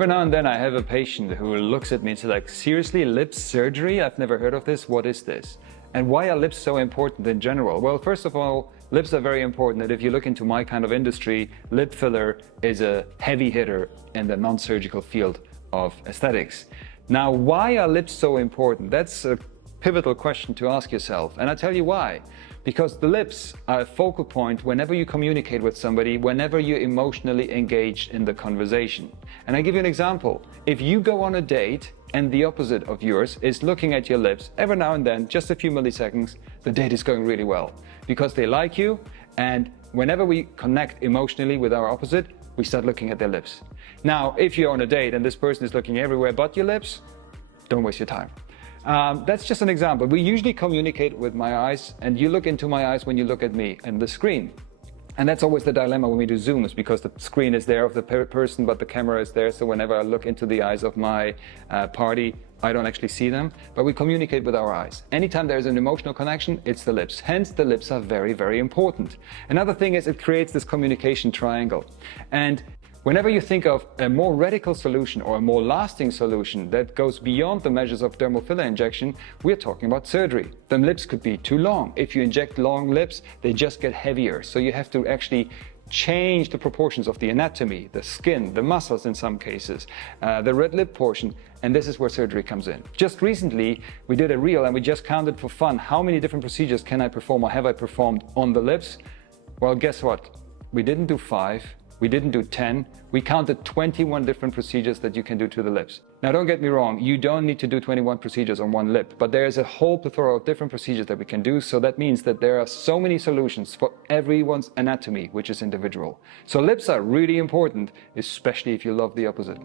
every now and then I have a patient who looks at me and says like, seriously, lip surgery? I've never heard of this. What is this? And why are lips so important in general? Well, first of all, lips are very important. And if you look into my kind of industry, lip filler is a heavy hitter in the non-surgical field of aesthetics. Now, why are lips so important? That's a pivotal question to ask yourself. And I'll tell you why. Because the lips are a focal point whenever you communicate with somebody, whenever you're emotionally engaged in the conversation. And I give you an example. If you go on a date and the opposite of yours is looking at your lips, every now and then, just a few milliseconds, the date is going really well because they like you. And whenever we connect emotionally with our opposite, we start looking at their lips. Now, if you're on a date and this person is looking everywhere but your lips, don't waste your time. That's just an example. We usually communicate with my eyes, and you look into my eyes when you look at me and the screen. And that's always the dilemma when we do Zooms, because the screen is there of the person, but the camera is there. So whenever I look into the eyes of my party, I don't actually see them, but we communicate with our eyes. Anytime there's an emotional connection, it's the lips. Hence, the lips are very, very important. Another thing is it creates this communication triangle. And whenever you think of a more radical solution or a more lasting solution that goes beyond the measures of dermal filler injection, we're talking about surgery. The lips could be too long. If you inject long lips, they just get heavier. So you have to actually change the proportions of the anatomy, the skin, the muscles in some cases, the red lip portion, and this is where surgery comes in. Just recently, we did a reel and we just counted for fun how many different procedures can I perform or have I performed on the lips? Well, guess what? We didn't do 5. We didn't do 10. We counted 21 different procedures that you can do to the lips. Now, don't get me wrong, you don't need to do 21 procedures on one lip, but there's a whole plethora of different procedures that we can do. So that means that there are so many solutions for everyone's anatomy, which is individual. So lips are really important, especially if you love the opposite.